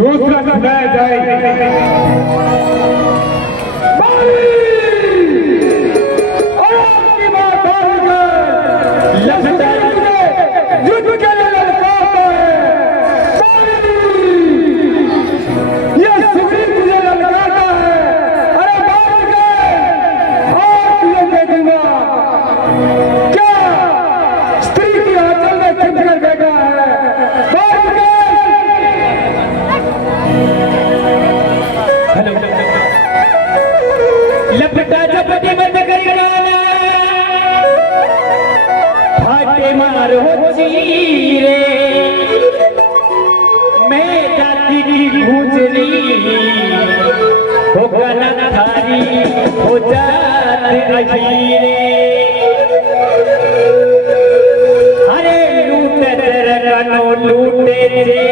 दूसरा सुनाया जाए युद्ध के लिए ललकारता है, ये सुग्रीव तुझे ललकारता है। अरे बात कर और तुझे देखूंगा क्या स्त्री की आंचल में छिप कर बैठा है। बात कर। लपटा झपटी मत करना, फाटे मारो चीरे, मैं जाती की गुजरी हो गना थारी हो जात अजीरे। अरे लूटे तेरे कनो लूटे रे,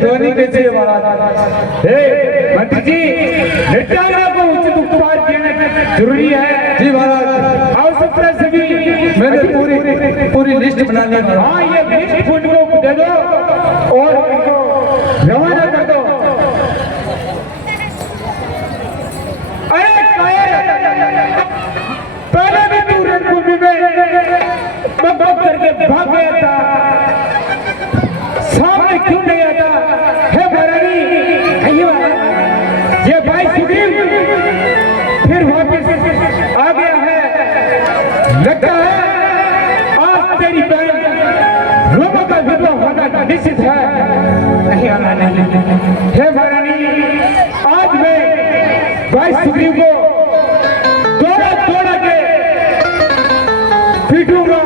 ध्वनि कैसे है महाराज? मंत्री जी, नृत्यांगना को उचित उपचार देना जरूरी है। जी महाराज, आवश्यकता से भी मैंने पूरी लिस्ट बना ली। हाँ, ये लिस्ट फुट को दे दो और इनको रवाना कर दो। अरे पहले भी तू रणभूमि में बक करके भाग गया था, सामने क्यों नहीं आता है महारानी? ये भाई सुग्रीव फिर वापस आ गया है। लगता है आज तेरी बहन रोमा का विवाह होना निश्चित है। नहीं आना नहीं है महारानी, आज मैं भाई सुग्रीव को दौड़ा दौड़ा के पीटूंगा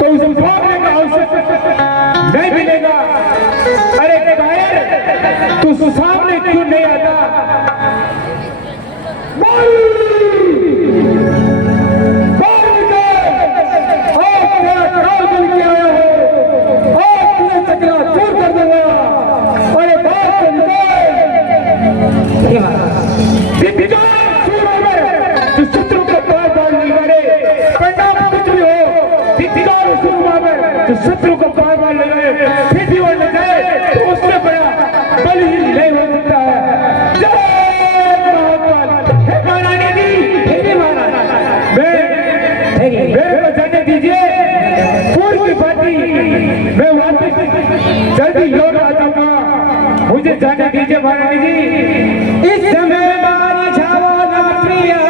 तो उसे भागने का अवसर नहीं मिलेगा। अरे कायर, तू सामने क्यों नहीं आता? शत्रु को बार बार लगाए फिर भी वो न जाए तो उससे बड़ा बल ही नहीं हो सकता है। जय महाकाल। हे महारानी जी, हे महाराज, मेरे को जाने दीजिए। पूर्व की बाती मैं वापस जल्दी लौट आ जाऊंगा, मुझे जाने दीजिए महारानी जी। इस समय बारी जाओ ना प्रिया,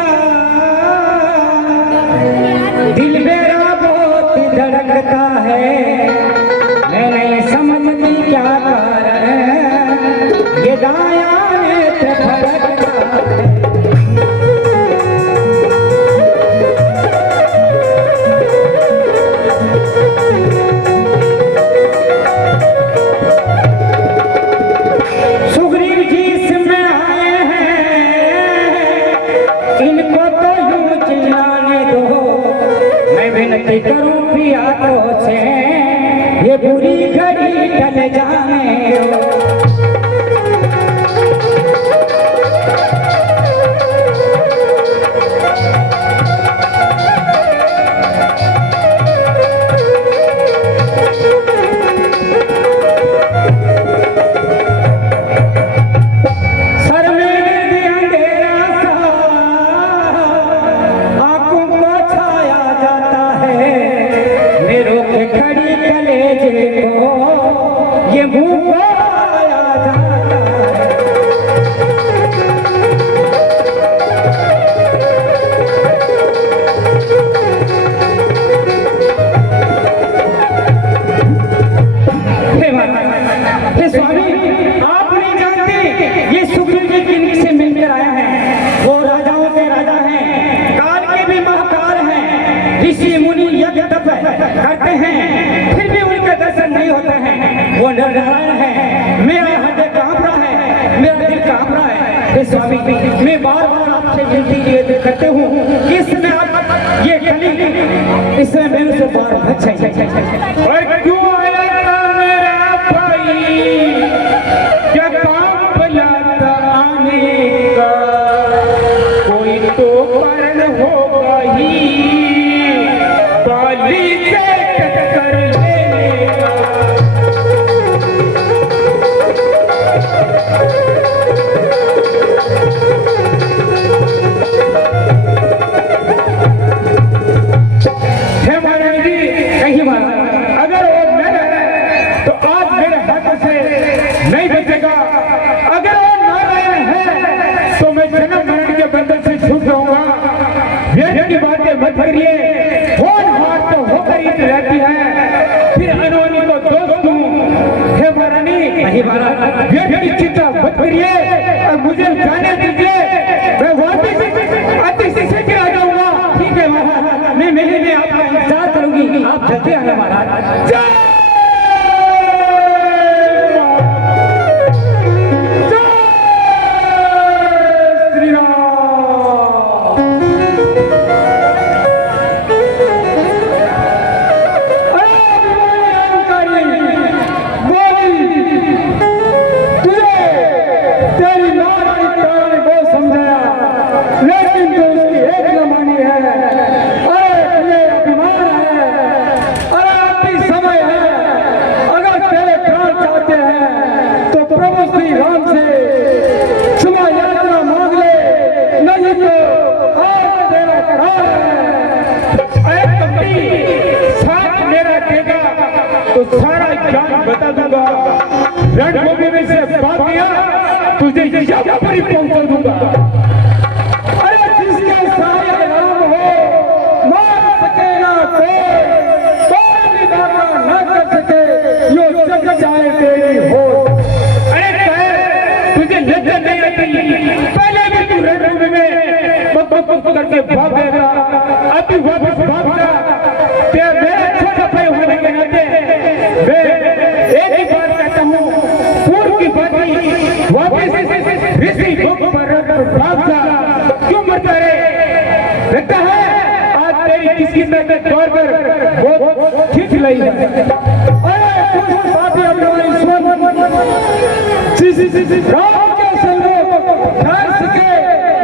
दिल मेरा बहुत धड़कता है, मैं नहीं समझती क्या कारण ये दाया नेत्र फड़कता है। सुग्रीव जी इसमें आए हैं, इनको तो यूं चिल्लाने दो, मैं विनती करूं प्रिया तो से ये बुरी घड़ी टल जाने दो। सर में अंधेरा सा आंखों को छाया जाता है, मेरों के खड़ी कलेजे को ये मुंह को आया जाता है। हे स्वामी, आप नहीं जानते ये सुग्रीव जी किनसे मिलकर आए हैं। वो राजाओं के राजा हैं, काल के भी महाकाल हैं, ऋषि मुनि यज्ञ तप करते हैं, फिर भी उनके दर्शन नहीं होते हैं। वो नारायण है। मेरा हृदय कांप रहा है, मेरा दिल कांप रहा है। हे स्वामी, मैं बार बार आपसे विनती ये करते हूँ कि इसमें आप ये कली इसमें मेरे से बार बच जाइए। क्यों आया मेरा भाई, क्या काम बुलाता आने का, कोई तो कारण होगा ही बाली से टक्कर लेने का। हे महाराज जी, कहीं महाराज, अगर तो आज मेरे हाथ से नहीं बचेगा। अगर वो नारायण है तो मैं जन्म मरण के बंधन से छूट जाऊंगा। व्यर्थ की बातें मत करिए, होनहार तो होकर ही रहती है, फिर अनहोनी को दोष दूं। हे महारानी, व्यर्थ की चिंता मत करिए और मुझे जाने दीजिए। मैं वापिस अतिथि से गिरा जाऊंगा। ठीक है महाराज, मैं आपका इंतजार करूंगी, आप जल्दी आए महाराज। तो सारा ज्ञान बता दूंगा। रणभूमि में से भाग गया, तुझे यहाँ पर ही पहुंचा दूंगा। अरे जिसके सारे राम हो, मार सके ना कोई भी बाबा न कर सके, यो जग जाए तेरी हो। अरे तुझे लज्जा नहीं आती? पहले भी तू रणभूमि में बक करके भाग गया, अभी वापस भाग जा। मेरा छोटा भाई होने के नाते एक ही बात कहता हूँ, पूर्व की बात वापिस ऋषि भाग जा। क्यों मरता रे? लगता है आज तेरी किसी के तौर पर बहुत खींच लाई है। अरे कुछ बातें अपनी राम के संग ठहर सके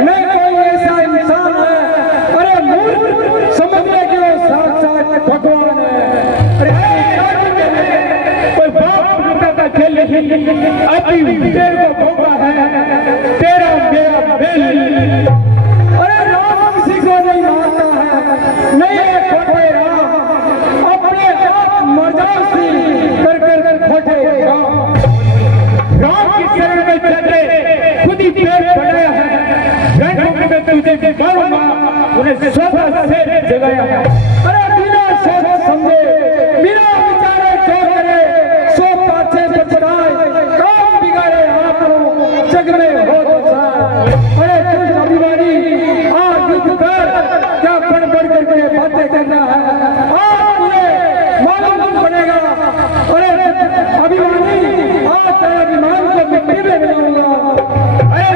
नहीं कोई ऐसा इंसान है। अरे मूर्ख समझने के वो साक्षात भगवान है। कोई बाप पिता का खेल नहीं, अभी तेरे को भोगा है तेरा मेरा बेल। अरे राम किसी को नहीं मारता है, नहीं है खोटे राम, अपने आप मर्दासी कर खोटे राम। राम की शरण में चले खुद ही पेड़ बनाया है। रणभूमि में तुझे मारूंगा, उन्हें स्वतः से जगाया है। अरे बिना सोच समझे, बिना विचारे जो करे सो पाछे पछताए, काम बिगाड़े आप जग में हो जाए। अरे तुझ अभिमानी आज युद्ध कर, क्या बढ़ करके बातें करना है? आज तुझे मालूम पड़ेगा। अरे अभिमानी, आज तेरे अभिमान को मिट्टी में मिलाऊंगा। अरे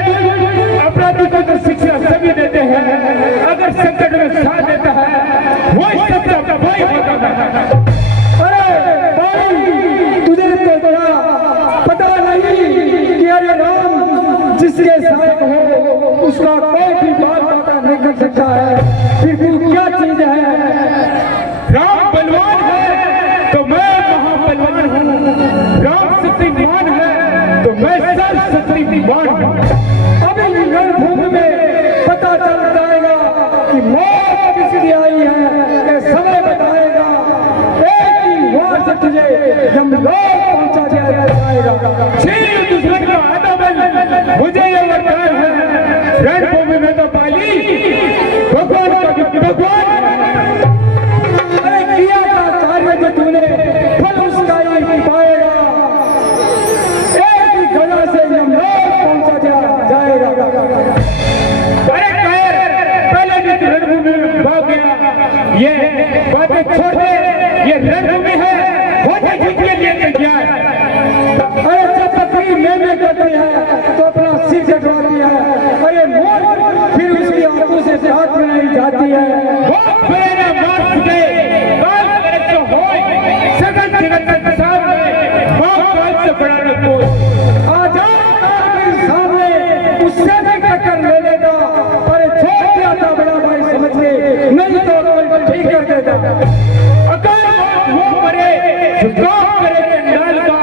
अपराधी को तो शिक्षा सभी देते हैं, अगर संकट में साथ देता है वही सबका भाई होता है। अरे भाई, तुझे तो तेरा पता नहीं कि अरे राम जिसके सहायक हो उसका कोई भी बात पता नहीं कर सकता है। फिर तू क्या चीज है? राम बलवान है तो मैं महाबलवान हूँ। राम शक्तिमान है तो मैं सर्वशक्तिमान हूँ। अभी रणभूमि में पता चल जाएगा कि मौत किसकी आई है, ये समय बताएगा। एक ही वार से तुझे यमलोक पहुंचा दिया जाएगा। छीन दुश्मन का आधा बल, मुझे ये वरदान है। रणभूमि में तो पाली भगवान का भगवान। अरे किया का कार्य जो तूने फल उसका ही पाएगा। एक ही गला से यमलोक पहुंचा दिया जाएगा। अरे पहले भी तो रणभूमि में भाग गया, ये बातें छोड़ दे। ये रणभूमि है, होने के लिए तैयार। अरे जब बकरी में करती है तो अपना सिर कटवाती है। अरे मोर फिर उसकी आंखों से हाथ में नहीं जाती है। बहुत बड़े मार दे, काल करे तो होय, सगन जगत के सामने बाप काल से बड़ा न कोई। आजाद काल के सामने उससे भी टक्कर ले लेगा। अरे छोड़ दिया था बड़ा भाई समझ के, नहीं तो कोई ठीक कर देगा। अगर वो मरे जो काम करे चंडाल का,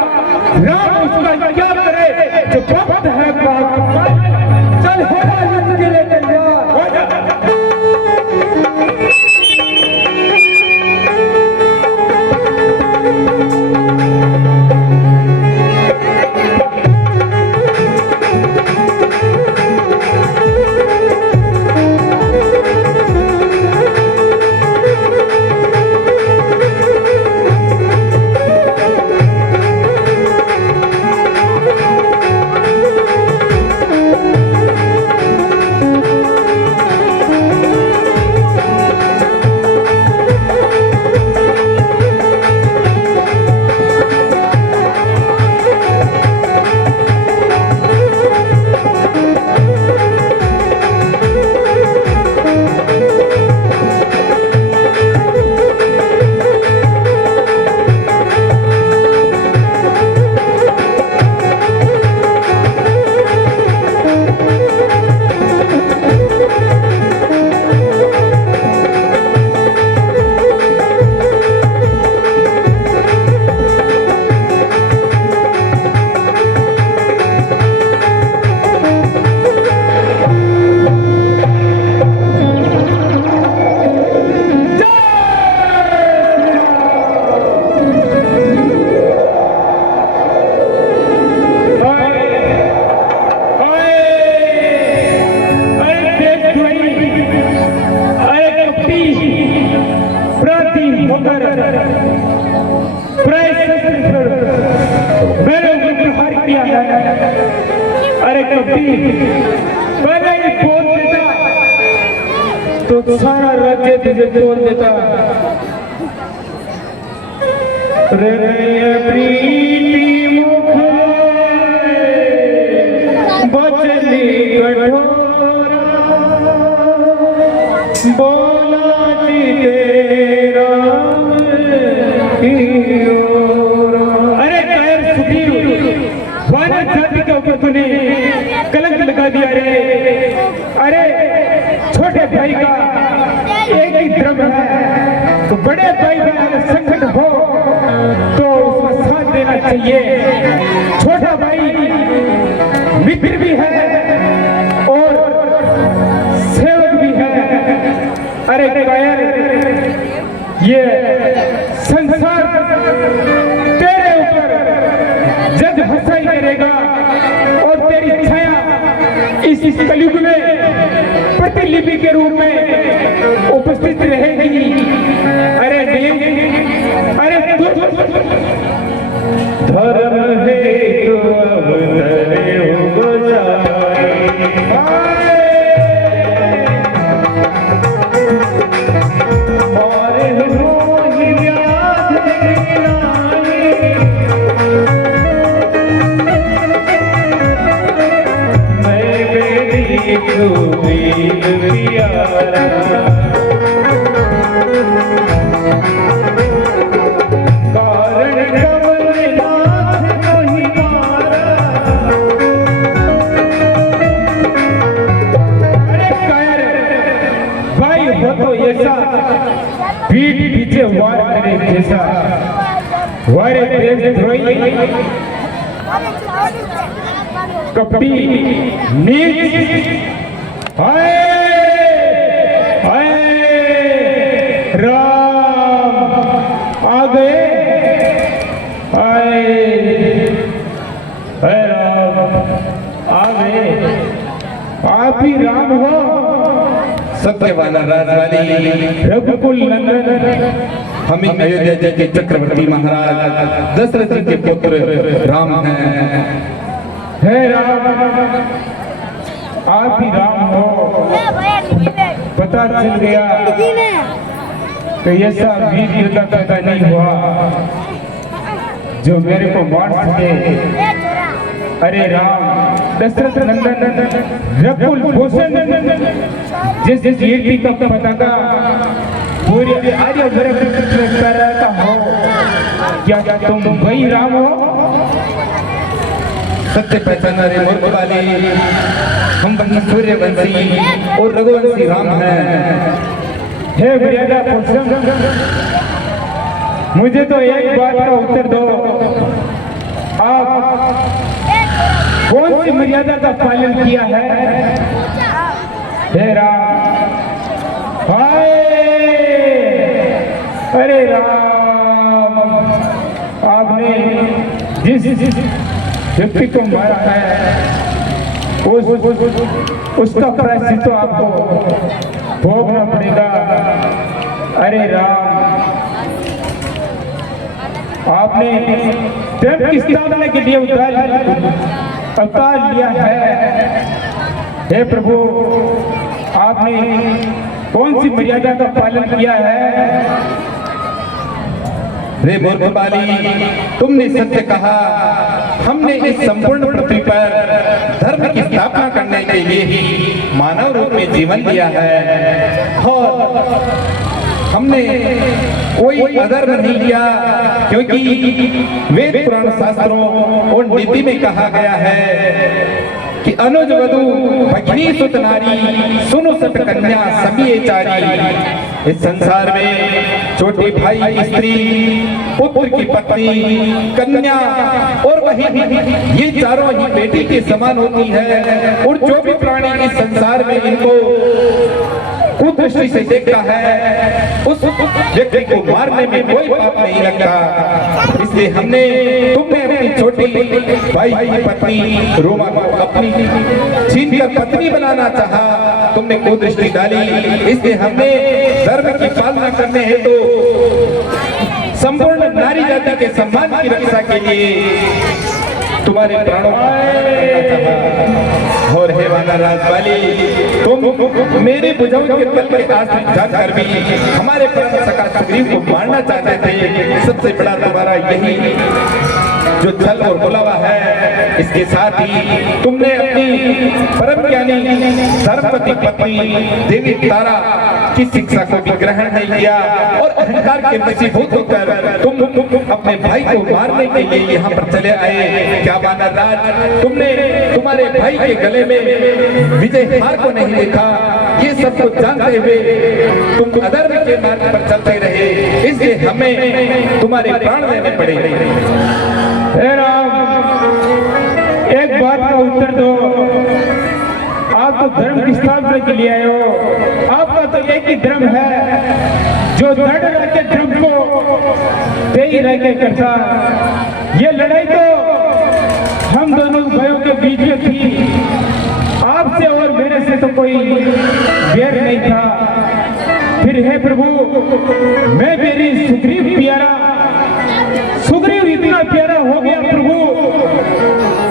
राम उसका क्या करे जो भक्त है बाप। चल होगा युद्ध के लिए तैयार। हो जा। कभी पहले ही बोल देता तो सारा राज्य तुझे तोड़ देता। हृदय प्रीति मुख बचली कठोरा बोला तेरा। अरे कायर सुखी वानर जाति के ऊपर तूने कलंक लगा दिया रे। अरे छोटे भाई का एक ही धर्म है, तो बड़े भाई का अगर संकट हो तो उसका साथ देना चाहिए। छोटा भाई मित्र भी है और सेवक भी है। अरे कायर ये संसार तेरे ऊपर जज हंसाई करेगा और तेरी छाया इस कलयुग में प्रतिलिपि के रूप में उपस्थित रहेगी। अरे देव, अरे धर्म है तो अवतरे हो गोसाई। और रोहि व्याध गिराए, मैं बेरी को वीर प्यारा। कारण कमलनाथ नहीं मारा। अरे कायर भाई हो तो ऐसा पीठ पीछे वार करे जैसा। वारे देशद्रोही कपटी नीच हाय हाय राम आ गए। हाय हाय राम आ गए। आप ही राम हो, सत्यवान राजवाली रघुकुल नंदन। हम ही अयोध्या जी के चक्रवर्ती महाराज दशरथ जी के पुत्र राम हैं। हे राम, आप ही राम हो। पता चल गया तो ऐसा वीर योद्धा पैदा नहीं हुआ जो मेरे को मार सके। अरे राम, दशरथ नंदन रघुकुल भूषण जिस कीर्ति का पताका पूरे आर्यवर्त में फहराता हो, क्या तुम वही राम हो? सत्य पहचाना रे मूर्ख वाले, हम बनी सूर्यवंशी और रघुवंशी राम हैं। हे मर्यादा पुरुषोत्तम, मुझे तो एक बात का उत्तर दो। आप कौन सी मर्यादा का पालन किया है? हे राम, हाय अरे राम, आपने जिस व्यक्ति को मारा है उसका प्रायश्चित तो आपको भोगना पड़ेगा। अरे राम, आपने धर्म की स्थापना के लिए अवतार लिया है। हे प्रभु, आपने कौन सी मर्यादा का पालन किया है? रे मूर्ख बाली, तुमने सत्य कहा। हमने इस संपूर्ण पृथ्वी पर धर्म की स्थापना करने के लिए ही मानव रूप में जीवन लिया है और हमने कोई अधर्म नहीं किया, क्योंकि वेद पुराण शास्त्रों और नीति में कहा गया है कि अनुज वधु भगिनी सुत नारी सुनो सत कन्या सभी चारी। इस संसार में छोटे भाई स्त्री, पुत्र की पत्नी, कन्या और बहन, ये चारों ही बेटी के समान होती है। और जो भी प्राणी इस संसार में इनको कुदृष्टि से देखता है उस व्यक्ति को मारने में कोई पाप नहीं लगता। इसलिए तुमने अपनी छोटी भाई की पत्नी रोमा को अपनी छीनकर पत्नी बनाना चाहा, तुमने कुदृष्टि डाली। इसलिए हमने धर्म की पालना करने हेतु संपूर्ण नारी जाति के सम्मान की रक्षा के लिए तुम्हारे प्राणों को और हे वाला राजपाली, तुम मेरे बुझाऊ के पल के काज जानकर भी हमारे परम सखा सुग्रीव को मारना चाहते थे। सबसे बड़ा तुम्हारा यही जो छल और बुलावा है, इसके साथ ही तुमने अपनी परम ज्ञानी धर्मपति पत्नी देवी तारा की शिक्षा को भी ग्रहण नहीं किया और अहंकार के वशीभूत होकर तुम अपने भाई को मारने के लिए यहाँ पर चले आए। क्या वानर राज, तुमने तुम्हारे भाई के गले में विजय हार को नहीं देखा। ये सब कुछ जानते हुए तुम अधर्म के मार्ग पर चलते रहे, इसलिए हमें तुम्हारे प्राण लेने पड़े। हे राम, एक बात का उत्तर दो। आप तो धर्म की स्थापना के लिए आए हो। आपका तो एक ही धर्म है जो दृढ़ रह के धर्म को तेजी रह के करता। ये लड़ाई तो हम दोनों भाइयों के बीच में थी, आपसे और मेरे से तो कोई बैर नहीं था। फिर हे प्रभु, मैं मेरी सुग्रीव प्यारा, सुग्रीव इतना प्यारा हो गया प्रभु,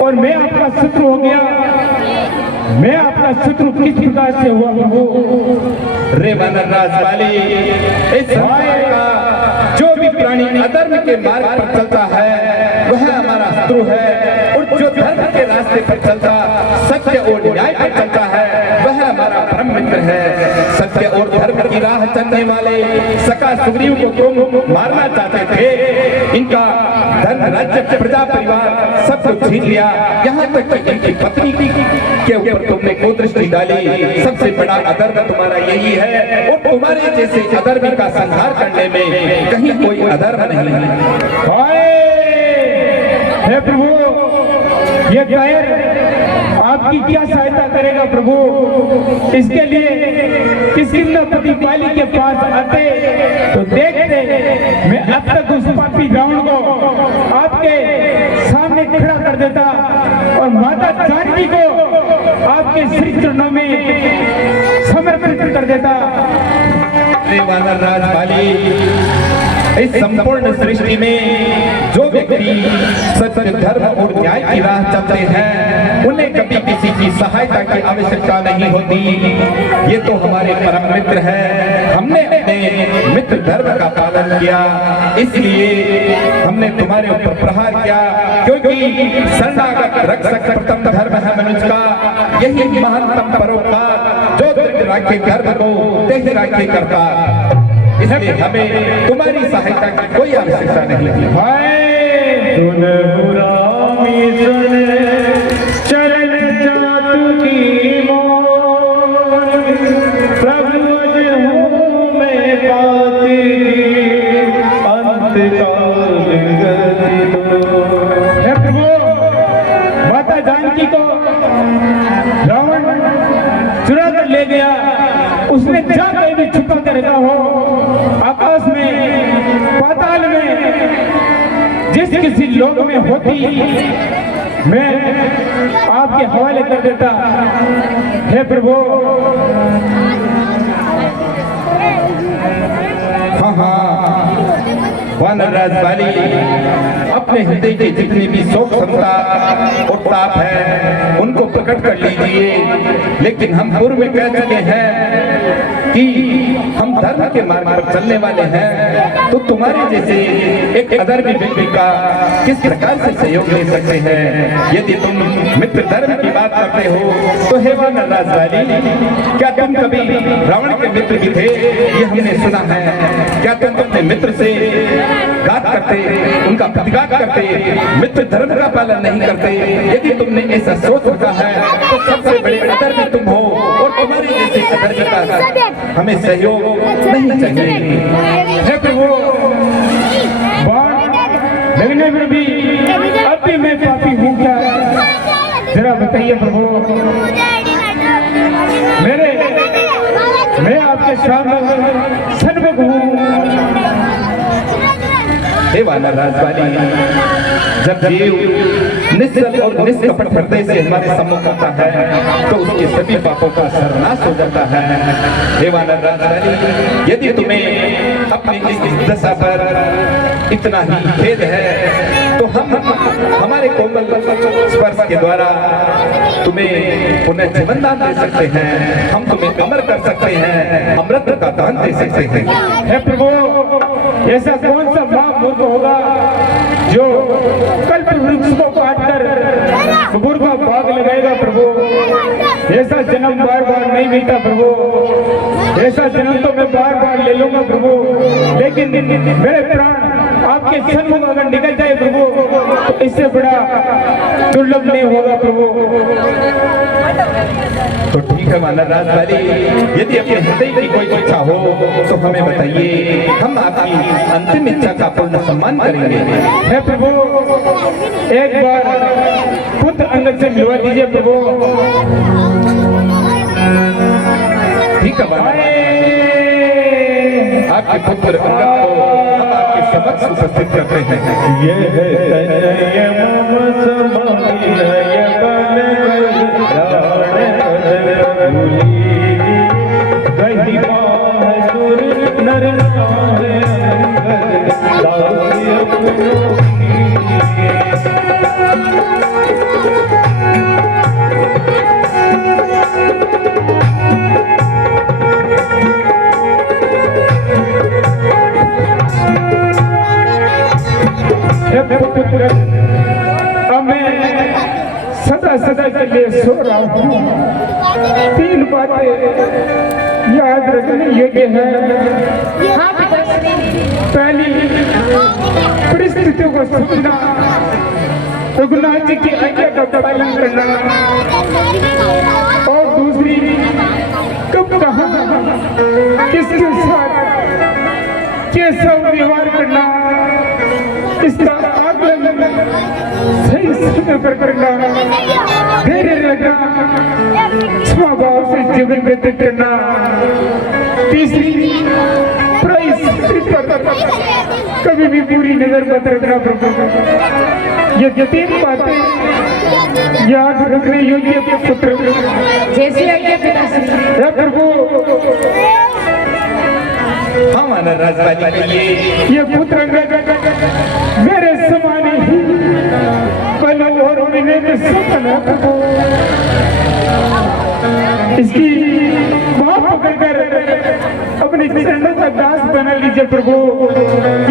और मैं आपका शत्रु हो गया। मैं आपका शत्रु किस प्रकार से हुआ प्रभु? रे वानर राजपाली, इस संसार का जो भी प्राणी अधर्म के मार्ग पर चलता है वह हमारा शत्रु है, और जो धर्म के रास्ते पर चलता, सत्य और न्याय पर चलता है वह हमारा परम मित्र है। सत्य और धर्म की राह चलने वाले सखा सुग्रीव को तुम मारना चाहते थे। इनका धन, राज्य, प्रजा, परिवार सब कुछ छीन लिया, यहाँ तक कि इनकी पत्नी के ऊपर तुमने कुदृष्टि डाली। सबसे बड़ा अधर्म तुम्हारा यही है, और तुम्हारे जैसे अधर्मी का संहार करने में कहीं कोई अधर्म नहीं है। हे प्रभु, ये कायर आपकी क्या सहायता करेगा प्रभु? इसके लिए किस्किंधापति बाली के पास आते तो देखते मैं अब तक उस पापी रावण को आपके सामने खड़ा कर देता और माता जानकी को आपके श्री चरणों में समर्पित कर देता। वानर राजपाली, इस संपूर्ण सृष्टि में जो व्यक्ति सत्य, धर्म और न्याय की राह चलते हैं उन्हें कभी किसी की सहायता की आवश्यकता नहीं होती। ये तो हमारे परम मित्र हैं। हमने अपने मित्र धर्म का पालन किया, इसलिए हमने तुम्हारे ऊपर प्रहार किया, क्योंकि शरणागत रक्षक प्रथम धर्म है मनुष्य का। यही महानतम परोपकार जो दृढ़ राखे धर्म को तेज राखे करता। इसलिए हमें तुम्हारी सहायता की कोई आवश्यकता नहीं थी। सुन बुराई सुन चरण जातु की मोर, प्रभु हूँ मैं पाती अंत काल गति दो। हे प्रभु, माता जानकी को रावण चुरा कर ले गया। उसने जा कहीं भी छुपा कर रखा हो, आकाश में, पाताल में, जिस किसी लोक में होती मैं आपके हवाले कर देता। हे प्रभु, हाँ, वानर राजपाली, अपने हृदय के जितनी भी शोक क्षमता और ताप है उनको प्रकट कर लीजिए। लेकिन हम पूर्व में कह चुके हैं कि हम धर्म के मार्ग पर चलने वाले हैं, तो तुम्हारे जैसे एक अधर्मी व्यक्ति का किस प्रकार से सहयोग ले सकते हैं? यदि तुम मित्र धर्म की बात करते हो तो हे वानर राजपाली, क्या तुम कभी रावण के मित्र भी थे? ये हमने सुना है। क्या तुम अपने मित्र से घात करते, उनका प्रतिघात करते, मित्र धर्म का पालन नहीं करते? यदि तुमने ऐसा सोच रखा है तो सबसे बड़े अधर्मी तुम हो, और तुम्हारी जैसे अधर्मी का हमें सहयोग नहीं चाहिए। हे प्रभु, बाण लगने में भी अब भी मैं पापी हूँ क्या? जरा बताइए प्रभु। मैं आपके सामने सन्मुख हूँ। हे वानर राजपाली, जब जीव निश्चल और निष्कपट हृदय से हमारे सम्मुख आता है तो उसके सभी पापों का सर्वनाश हो जाता है। हे वानर राजपाली, यदि तुम्हें अपनी इस दशा पर इतना ही खेद है तो हम हमारे हमारे कोमल स्पर्श के द्वारा तुम्हें पुनः जीवन दान दे सकते हैं, हम तुम्हें अमर कर सकते हैं, अमृत का दान दे सकते हैं। हे प्रभु, ऐसा कौन सा महामूर्ख होगा जो कल्प वृक्ष को काटकर बबूर का भाग लगाएगा प्रभु। ऐसा जन्म बार बार नहीं मिलता प्रभु, ऐसा जन्म तो मैं बार बार ले लूंगा प्रभु, लेकिन मेरे प्राण आपके सन्मुख अगर निकल जाए प्रभु तो इससे बड़ा दुर्लभ नहीं होगा प्रभु। तो ठीक है मानव राज वाली, यदि अपने हृदय की कोई इच्छा हो तो हमें बताइए, हम आपकी अंतिम इच्छा का पूर्ण सम्मान करेंगे। हे प्रभु, एक बार पुत्र अंगद से मिलवा दीजिए प्रभु। ठीक है मानव, आपके पुत्र अंगद को हम आपके समक्ष उपस्थित करते हैं। ये है मैं सदा सदा के लिए सो रहा हूँ। 3 बातें याद रखने योग्य है। पहली, परिस्थितियों को समझना, रघुनाथ जी की आज्ञा का पालन करना, और दूसरी, कब कहाँ किसके साथ कैसा व्यवहार करना, इसका आकलन सही समय पर करना, धैर्य रखना, स्वभाव से जीवन व्यतीत करना। तीसरी, परिस्थिति पर कभी भी बुरी नजर मत रखना प्रभु। ये 3 बातें याद रखने योग्य पुत्र जैसे आज्ञा पिताश्री। प्रभु, हाँ मानव राज वाली, ये पुत्र मेरे समान ही पल और महीने में सपन है प्रभु। इसकी मां पकड़कर अपने चरणों का दास बना लीजिए प्रभु।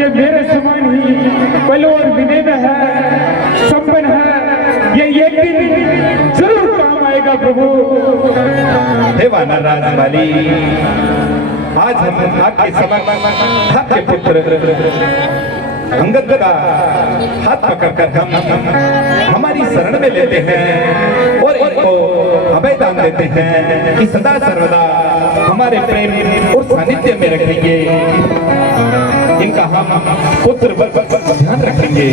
ये मेरे समान ही पल और महीने में है, संपन्न है, ये एक दिन जरूर काम आएगा प्रभु। हे वानर राज वाली, आज हम आपके समक्ष आपके पुत्र अंगद का हाथ पकड़कर हम हमारी शरण में लेते हैं और इनको अभय दान देते हैं कि सदा सर्वदा हमारे प्रेम और सानिध्य में रखेंगे, इनका हम पुत्र ध्यान रखेंगे।